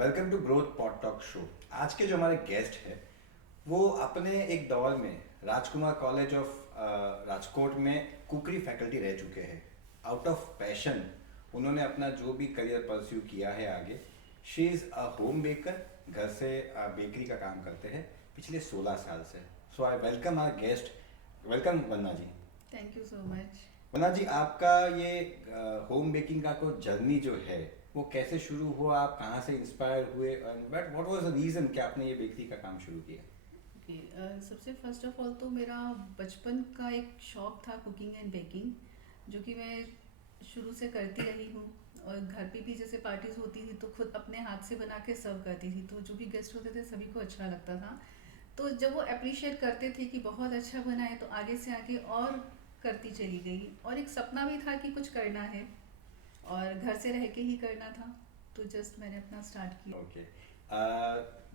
Welcome to growth pot talk show. आज के जो हमारे गेस्ट है वो अपने एक दौर में राजकुमार कॉलेज ऑफ राजकोट में कुकरी फैकल्टी रह चुके हैं। आउट ऑफ पैशन उन्होंने अपना जो भी करियर परस्यू किया है आगे। She is a home baker, घर से बेकरी का काम करते हैं पिछले 16 साल से। So I welcome our guest. Welcome Vandana ji. Thank you so much. Vandana ji, आपका ये होम बेकिंग का कोई जर्नी जो है वो कैसे शुरू हुआ, आप कहाँ से इंस्पायर हुए, but what was the reason कि आपने ये बेकरी का काम शुरू किया? ओके, सबसे फर्स्ट ऑफ ऑल तो मेरा बचपन का एक शौक था कुकिंग एंड बेकिंग, जो कि मैं शुरू से करती रही हूँ। और घर पे भी जैसे पार्टीज होती थी तो खुद अपने हाथ से बना के सर्व करती थी, तो जो भी गेस्ट होते थे सभी को अच्छा लगता था। तो जब वो अप्रिशिएट करते थे कि बहुत अच्छा बना है, तो आगे से आगे और करती चली गई। और एक सपना भी था कि कुछ करना है और घर से रह के ही करना था, तो जस्ट मैंने अपना स्टार्ट किया। ओके।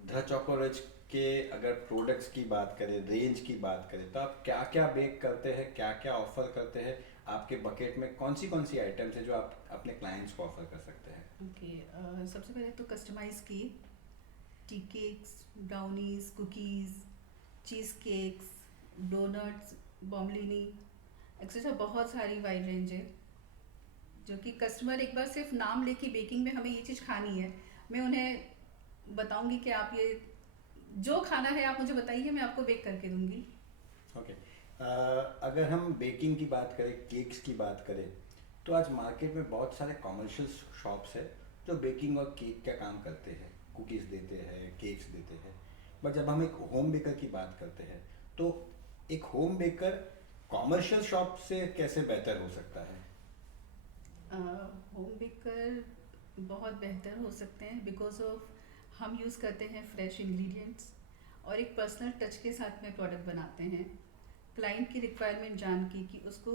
द चोकोरिच के अगर प्रोडक्ट्स की बात करें, रेंज की बात करें, तो आप क्या क्या बेक करते हैं, क्या क्या ऑफर करते हैं? आपके बकेट में कौन सी आइटम्स है जो आप अपने क्लाइंट्स को ऑफर कर सकते हैं? ओके, सबसे पहले तो customize cake, tea cakes, brownies, cookies, cheese cakes, donuts, bomboloni, etcetera बहुत सारी वाइड रेंज है। जो कि कस्टमर एक बार सिर्फ नाम लेके बेकिंग में हमें ये चीज़ खानी है, मैं उन्हें बताऊंगी कि आप ये जो खाना है आप मुझे बताइए, मैं आपको बेक करके दूंगी। ओके। अगर हम बेकिंग की बात करें, केक्स की बात करें, तो आज मार्केट में बहुत सारे कॉमर्शियल शॉप्स है जो बेकिंग और केक का काम करते हैं, कुकीज़ देते हैं, केक्स देते हैं। बट जब हम एक होम बेकर की बात करते हैं तो एक होम बेकर कॉमर्शियल शॉप से कैसे बेहतर हो सकता है? होम बेकर बहुत बेहतर हो सकते हैं बिकॉज ऑफ हम यूज़ करते हैं फ्रेश इंग्रेडिएंट्स और एक पर्सनल टच के साथ में प्रोडक्ट बनाते हैं। क्लाइंट की रिक्वायरमेंट जान के कि उसको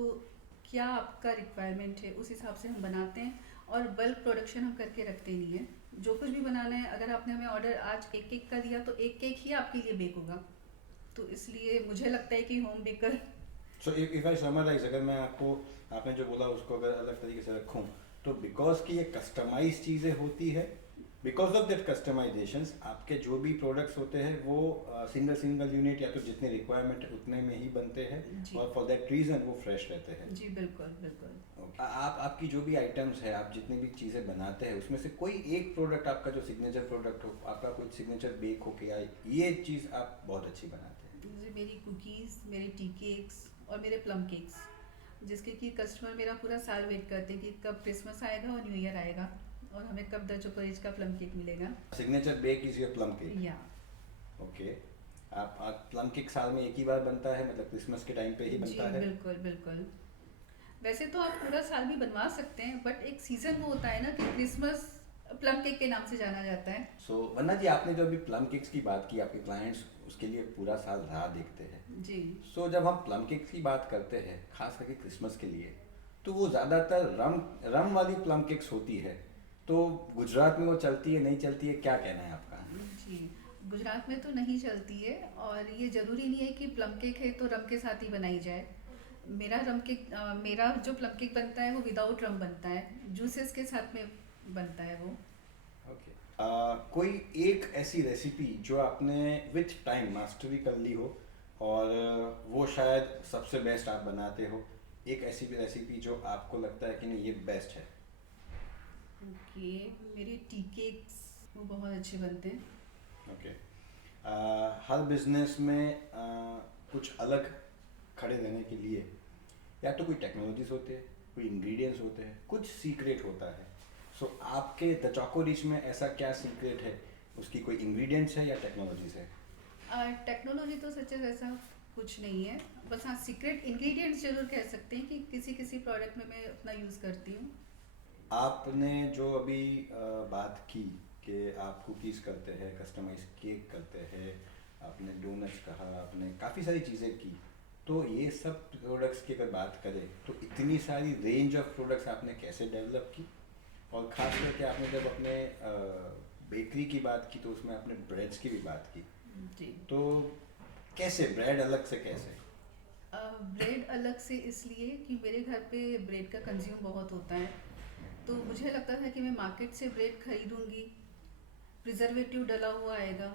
क्या आपका रिक्वायरमेंट है, उस हिसाब से हम बनाते हैं। और बल्क प्रोडक्शन हम करके रखते नहीं है। जो कुछ भी बनाना है, अगर आपने हमें ऑर्डर आज एक केक का दिया तो एक केक ही आपके लिए बेक होगा। तो इसलिए मुझे लगता है कि home baker. So if I summarise, अगर मैं आपको, आपने जो बोला उसको अगर अलग तरीके से रखूं, तो बिकॉज की ये कस्टमाइज चीज़ें होती है, बिकॉज ऑफ दैट कस्टमाइजेशंस आपके जो भी प्रोडक्ट्स होते हैं वो सिंगल सिंगल यूनिट या तो जितने रिक्वायरमेंट है उतने में ही बनते हैं, जी और फॉर दैट रीज़न वो फ्रेश रहते हैं। जी, बिल्कुल बिल्कुल। आप आपकी जो भी आइटम्स है, आप जितनी भी चीज़ें बनाते हैं उसमें से कोई एक प्रोडक्ट आपका जो सिग्नेचर प्रोडक्ट हो, आपका कोई सिग्नेचर बेक हो कि यार ये चीज़ आप बहुत अच्छी बनाते हैं? जैसे मेरी कुकीज़, मेरे टी केक्स और मेरे प्लम केक्स, जिसके कि कस्टमर मेरा पूरा साल वेट करते हैं कि कब क्रिसमस आएगा और न्यू ईयर आएगा और हमें कब द चोकोरिच का प्लम केक मिलेगा। Signature bake is your plum cake? या ओके। आप प्लम केक साल में एक ही बार बनता है, मतलब क्रिसमस के टाइम पे ही जी, बनता है? बिल्कुल बिल्कुल। वैसे तो आप पूरा साल भी बनवा सकते हैं, बट एक सीज़न वो होता है ना कि क्रिसमस प्लम केक के नाम से जाना जाता है। सो वन्ना जी, आपने जो अभी प्लम केक्स की बात की, आपके क्लाइंट्स उसके लिए पूरा साल राह देखते हैं। जी। सो जब हम प्लम केक्स की बात करते हैं खास करके क्रिसमस के लिए, तो वो ज़्यादातर रम रम वाली प्लम केक्स होती है। तो गुजरात में वो चलती है, नहीं चलती है, क्या कहना है आपका? जी, गुजरात में तो नहीं चलती है। और ये ज़रूरी नहीं है कि प्लम केक है तो रम के साथ ही बनाई जाए। मेरा जो प्लम केक बनता है वो विदाउट रम बनता है, जूसेस के साथ में बनता है वो। ओके। कोई एक ऐसी रेसिपी जो आपने विथ टाइम मास्टरी कर ली हो और वो शायद सबसे बेस्ट आप बनाते हो, एक ऐसी भी रेसिपी जो आपको लगता है कि नहीं ये बेस्ट है? ओके, मेरे टी केक्स वो बहुत अच्छे बनते हैं। ओके। हर बिजनेस में कुछ अलग खड़े रहने के लिए या तो कोई टेक्नोलॉजीज होते हैं, कोई इंग्रेडिएंट्स होते हैं, कुछ सीक्रेट होता है। सो आपके द चोको रिच में ऐसा क्या सीक्रेट है? उसकी कोई इंग्रेडिएंट्स है या टेक्नोलॉजीज है? टेक्नोलॉजी तो सच है, ऐसा कुछ नहीं है। बस हाँ, सीक्रेट इंग्रेडिएंट्स जरूर कह सकते हैं कि किसी किसी प्रोडक्ट में मैं अपना यूज़ करती हूँ। आपने जो अभी बात की कि आप कुकीज़ करते हैं, कस्टमाइज केक करते हैं, आपने डोनट्स कहा, आपने काफ़ी सारी चीज़ें की, तो ये सब प्रोडक्ट्स की अगर बात करें तो इतनी सारी रेंज ऑफ प्रोडक्ट्स आपने कैसे डेवलप की? और ख़ास करके आपने जब अपने बेकरी की बात की तो उसमें आपने ब्रेड्स की भी बात की, जी। तो कैसे ब्रेड अलग से कैसे? ब्रेड अलग से इसलिए कि मेरे घर पे ब्रेड का कंज्यूम बहुत होता है। तो मुझे लगता था कि मैं मार्केट से ब्रेड खरीदूंगी प्रिजर्वेटिव डला हुआ आएगा,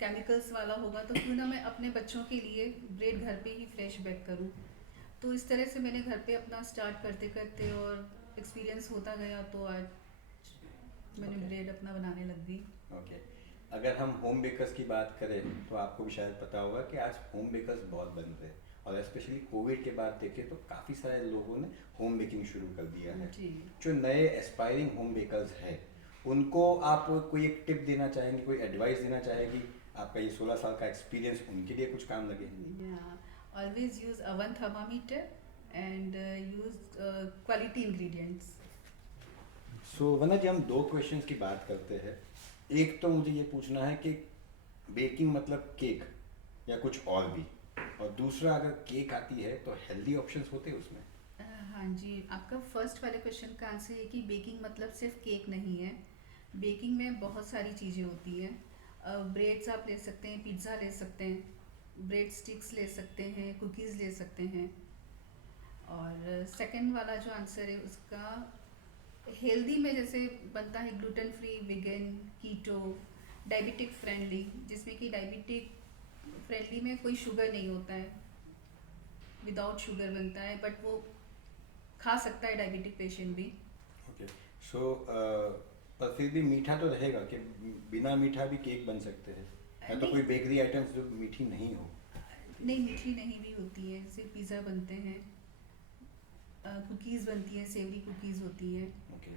केमिकल्स वाला होगा, तो क्यों ना मैं अपने बच्चों के लिए ब्रेड घर पे ही फ्रेश बेक करूं। तो इस तरह से मैंने घर पे अपना स्टार्ट करते करते और एक्सपीरियंस होता गया, तो आज मैंने ओके ब्रेड अपना बनाने लग गई। ओके। अगर हम होम बेकर्स की बात करें तो आपको भी शायद पता होगा कि आज होम बेकर्स बहुत बन रहे हैं, और स्पेशली कोविड के बाद देखें तो काफ़ी सारे लोगों ने होम बेकिंग शुरू कर दिया है। जी। जो नए एस्पायरिंग होम बेकर्स हैं उनको आप कोई एक टिप देना चाहेंगे, कोई एडवाइस देना चाहेंगे? आपका ये 16 साल का एक्सपीरियंस उनके लिए कुछ काम लगे? Always use oven thermometer and use quality ingredients. So वना जी, हम दो क्वेश्चंस की बात करते हैं। एक तो मुझे ये पूछना है कि बेकिंग मतलब केक या कुछ और भी, और दूसरा अगर केक आती है तो हेल्दी ऑप्शंस होते हैं उसमें? हाँ जी, आपका फर्स्ट वाले क्वेश्चन का आंसर है कि बेकिंग मतलब सिर्फ केक नहीं है। बेकिंग में बहुत सारी चीज़ें होती हैं। ब्रेड्स आप ले सकते हैं, पिज़्ज़ा ले सकते हैं, ब्रेड स्टिक्स ले सकते हैं, कुकीज़ ले सकते हैं। और सेकंड वाला जो आंसर है उसका हेल्दी में जैसे बनता है ग्लूटेन फ्री, वेगन, कीटो, डायबिटिक फ्रेंडली, जिसमें कि डायबिटिक फ्रेंडली में कोई शुगर नहीं होता है, विदाउट शुगर बनता है, बट वो खा सकता है डायबिटिक पेशेंट भी। ओके। सो पर फिर भी मीठा तो रहेगा कि बिना मीठा भी केक बन सकते हैं, या तो नहीं, कोई बेकरी आइटम्स जो मीठी नहीं हो? नहीं मीठी नहीं भी होती है, जैसे पिज़्ज़ा बनते हैं, कुकीज़ बनती हैं, सेवरी कुकीज़ होती हैं। ओके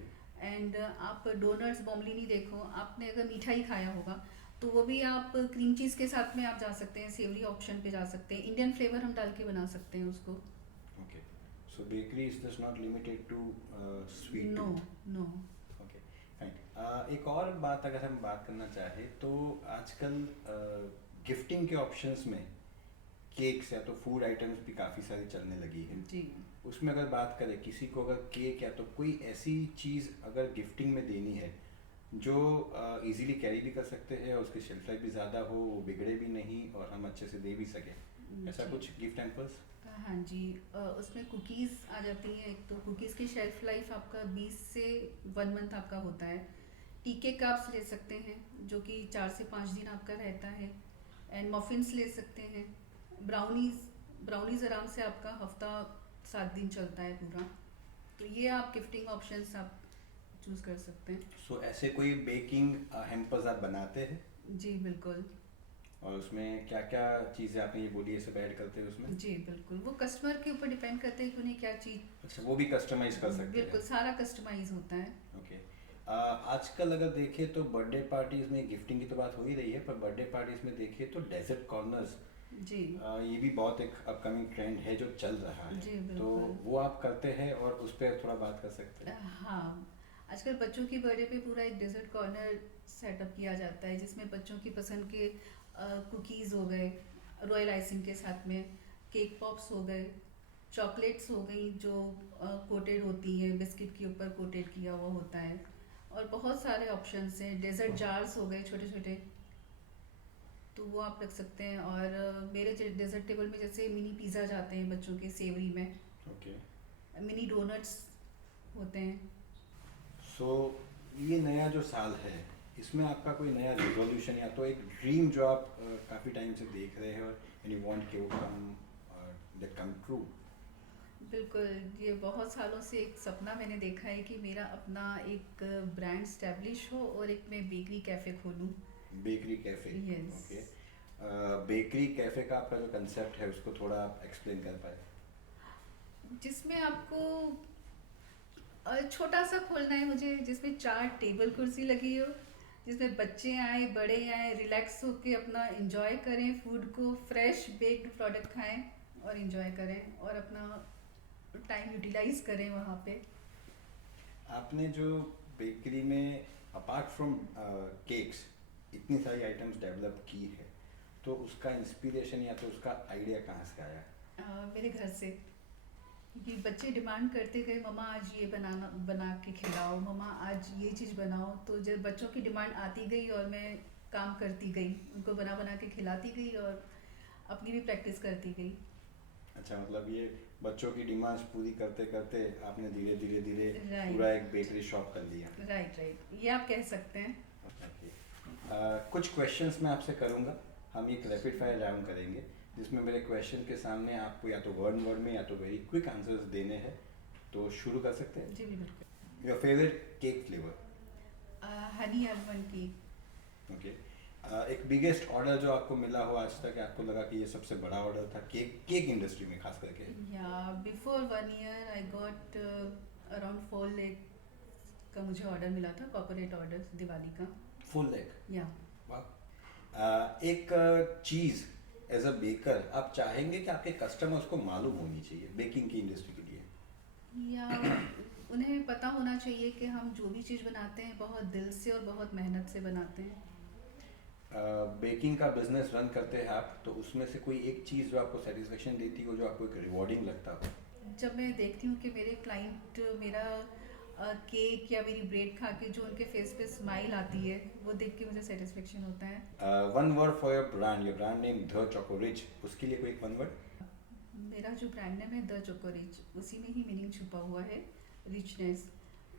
एंड आप डोनट्स, बॉम्बलिनी देखो, आपने अगर मीठा ही खाया होगा तो वो भी आप क्रीम चीज़ के साथ में आप जा सकते हैं, सेवरी ऑप्शन पे जा सकते हैं, इंडियन फ्लेवर हम डाल के बना सकते हैं उसको। Okay. So bakery is just not limited to sweet no, tooth? No. Okay fine. एक और बात अगर हम बात करना चाहें तो आजकल गिफ्टिंग के ऑप्शंस में केक्स या तो फूड आइटम्स भी काफ़ी सारी चलने लगी है। जी। उसमें अगर बात करें, किसी को अगर केक या तो कोई ऐसी चीज़ अगर गिफ्टिंग में देनी है जो इजीली कैरी भी कर सकते हैं और उसकी शेल्फ लाइफ भी ज़्यादा हो, वो बिगड़े भी नहीं और हम अच्छे से दे भी सकें, ऐसा जी। कुछ गिफ्ट हैम्पर्स? हाँ जी, उसमें कुकीज़ आ जाती हैं। एक तो कुकीज़ की शेल्फ लाइफ आपका 20 से 1 मंथ आपका होता है। टीके कप्स ले सकते हैं जो कि 4 से 5 दिन आपका रहता है। एंड मफ़िन्स ले सकते हैं। ब्राउनीज़ आराम से आपका हफ्ता 7 दिन चलता है पूरा। तो ये आप गिफ्टिंग ऑप्शंस आप चूज़ कर सकते हैं। सो ऐसे कोई बेकिंग हैम्पर्स आप बनाते हैं? जी बिल्कुल। और उसमें क्या क्या चीज़ें आपने ये बोली, ये सब ऐड करते हैं उसमें? जी बिल्कुल, वो कस्टमर के ऊपर डिपेंड करता है कि उन्हें क्या चीज़। अच्छा, वो भी कस्टमाइज कर सकते बिल्कुल, हैं? सारा कस्टमाइज होता है। ओके। आजकल अगर देखें तो बर्थडे पार्टीज में गिफ्टिंग की तो बात हो ही रही है, पर बर्थडे पार्टीज में देखें तो डेजर्ट कॉर्नर्स, जी। ये भी बहुत एक अपकमिंग ट्रेंड है जो चल रहा है। जी तो बिल्कुल। वो आप करते हैं और उस पर थोड़ा बात कर सकते हैं? हाँ, आजकल बच्चों की बर्थडे पे पूरा एक डेजर्ट कॉर्नर सेटअप किया जाता है, जिसमें बच्चों की पसंद के कुकीज़ हो गए रॉयल आइसिंग के साथ में, केक पॉप्स हो गए, चॉकलेट्स हो गई जो कोटेड होती हैं, बिस्किट के ऊपर कोटेड किया हुआ होता है, और बहुत सारे ऑप्शंस हैं। डेजर्ट जार्स हो गए छोटे छोटे, तो वो आप रख सकते हैं। और मेरे डेजर्ट टेबल में जैसे मिनी पिज़्ज़ा जाते हैं बच्चों के सेवरी में, ओके। मिनी डोनट्स होते हैं। सो ये नया जो साल है, इसमें आपका कोई नया रिजोल्यूशन या तो एक ड्रीम जो आप काफ़ी टाइम से देख रहे हैं और एंड यू वांट कि वो कम ट्रू? बिल्कुल, ये बहुत सालों से एक सपना मैंने देखा है कि मेरा अपना एक ब्रांड स्टैब्लिश हो और एक मैं बेकरी कैफ़े खोलूँ। Bakery cafe? Yes. Okay. Bakery cafe का आपका जो कंसेप्ट है उसको थोड़ा आप एक्सप्लेन कर पाए? जिसमें आपको छोटा सा खोलना है मुझे, जिसमें 4 टेबल कुर्सी लगी हो, जिसमें बच्चे आए, बड़े आए, रिलैक्स होके अपना एंजॉय करें फूड को, फ्रेश बेक्ड प्रोडक्ट खाएं और एंजॉय करें और अपना टाइम यूटिलाइज करें वहाँ पे। आपने जो बेकरी में अपार्ट फ्रॉम केक्स इतनी सारी आइटम्स डेवलप की है, तो उसका इंस्पिरेशन या तो उसका आइडिया कहाँ से आया? मेरे घर से, कि बच्चे डिमांड करते गए, मम्मा आज ये बना के खिलाओ, मम्मा आज ये चीज़ बनाओ। तो जब बच्चों की डिमांड आती गई और मैं काम करती गई, उनको बना बना के खिलाती गई और अपनी भी प्रैक्टिस करती गई। अच्छा, मतलब ये बच्चों की डिमांड्स पूरी करते करते आपने धीरे धीरे धीरे राइट, पूरा एक बेकरी शॉप कर लिया। राइट, राइट, ये आप कह सकते हैं। ओके। कुछ क्वेश्चंस मैं आपसे करूंगा। हम एक रैपिड फायर राउंड करेंगे जिसमें मेरे क्वेश्चन के सामने आपको या तो वर्ड वर्ड में या तो वेरी क्विक आंसर्स देने हैं। तो शुरू कर सकते हैं। जी बिल्कुल। Your favourite cake flavour? Honey almond cake. Okay. एक बिगेस्ट ऑर्डर जो आपको मिला हो आज तक, आपको लगा कि ये सबसे बड़ा ऑर्डर था केक इंडस्ट्री में खास करके? या before 1 year I got around 4 lakh का मुझे ऑर्डर मिला था, कॉर्पोरेट ऑर्डर दिवाली का। Full leg. या वाह। एक चीज़ एज अ बेकर आप चाहेंगे कि आपके कस्टमर्स को मालूम होनी चाहिए बेकिंग की इंडस्ट्री के लिए? या उन्हें पता होना चाहिए कि हम जो भी चीज़ बनाते हैं बहुत दिल से और बहुत मेहनत से बनाते हैं। बेकिंग का बिजनेस रन करते हैं आप, तो उसमें से कोई एक चीज़ जो आपको सेटिस्फेक्शन देती हो, जो आपको एक रिवॉर्डिंग लगता हो? जब मैं देखती हूँ कि मेरे क्लाइंट मेरा केक या मेरी ब्रेड खा के जो उनके फेस पे स्माइल आती है, वो देख के मुझे सेटिस्फेक्शन होता है। One word for your brand name the choco rich, उसके लिए कोई एक वन वर्ड? मेरा जो ब्रांड नेम है द चोको रिच, उसी में ही मीनिंग छुपा हुआ है, richness.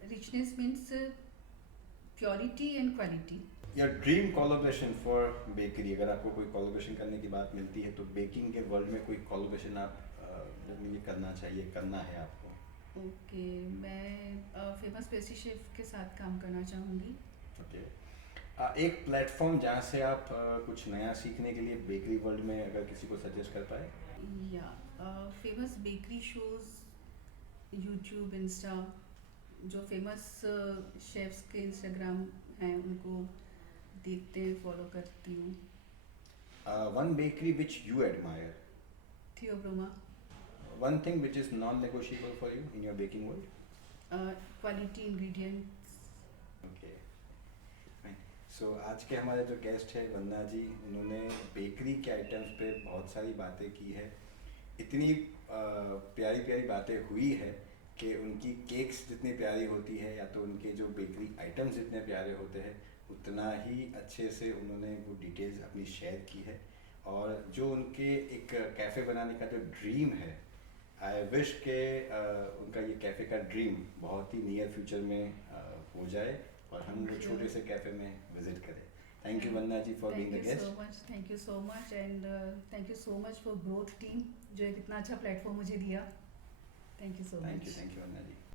Richness means purity and quality. Your dream collaboration for bakery, अगर आपको कोई कोलैबोरेशन करने की बात मिलती है तो बेकिंग के वर्ल्ड में कोई कोलैबोरेशन आप ये करना चाहिए, करना है आपको? ओके, मैं फेमस पेस्ट्री शेफ के साथ काम करना चाहूँगी। ओके। एक प्लेटफॉर्म जहाँ से आप कुछ नया सीखने के लिए बेकरी वर्ल्ड में अगर किसी को सजेस्ट कर पाए? या famous bakery shows, YouTube, Insta, जो फेमस शेफ्स के इंस्टाग्राम हैं उनको देखते हैं, फॉलो करती हूँ। One bakery which you admire? Theobroma. One thing which is non negotiable for you in your baking world? Quality ingredients. Okay. So आज के हमारे जो गेस्ट है वंदना जी, उन्होंने बेकरी के आइटम्स पे बहुत सारी बातें की है। इतनी प्यारी प्यारी बातें हुई है कि उनकी केक्स जितनी प्यारी होती है या तो उनके जो बेकरी आइटम्स जितने प्यारे होते हैं, उतना ही अच्छे से उन्होंने वो डिटेल्स अपनी शेयर की है। और जो उनके एक कैफ़े बनाने का जो ड्रीम है, आई विश के उनका ये कैफ़े का ड्रीम बहुत ही नियर फ्यूचर में हो जाए और हम वो छोटे से कैफ़े में विजिट करें। Thank you Vandana ji for being the guest. Thank you so much and thank you so much for growth team, जो एक इतना अच्छा प्लेटफॉर्म मुझे दिया। Thank you so much. Thank you Vandana ji.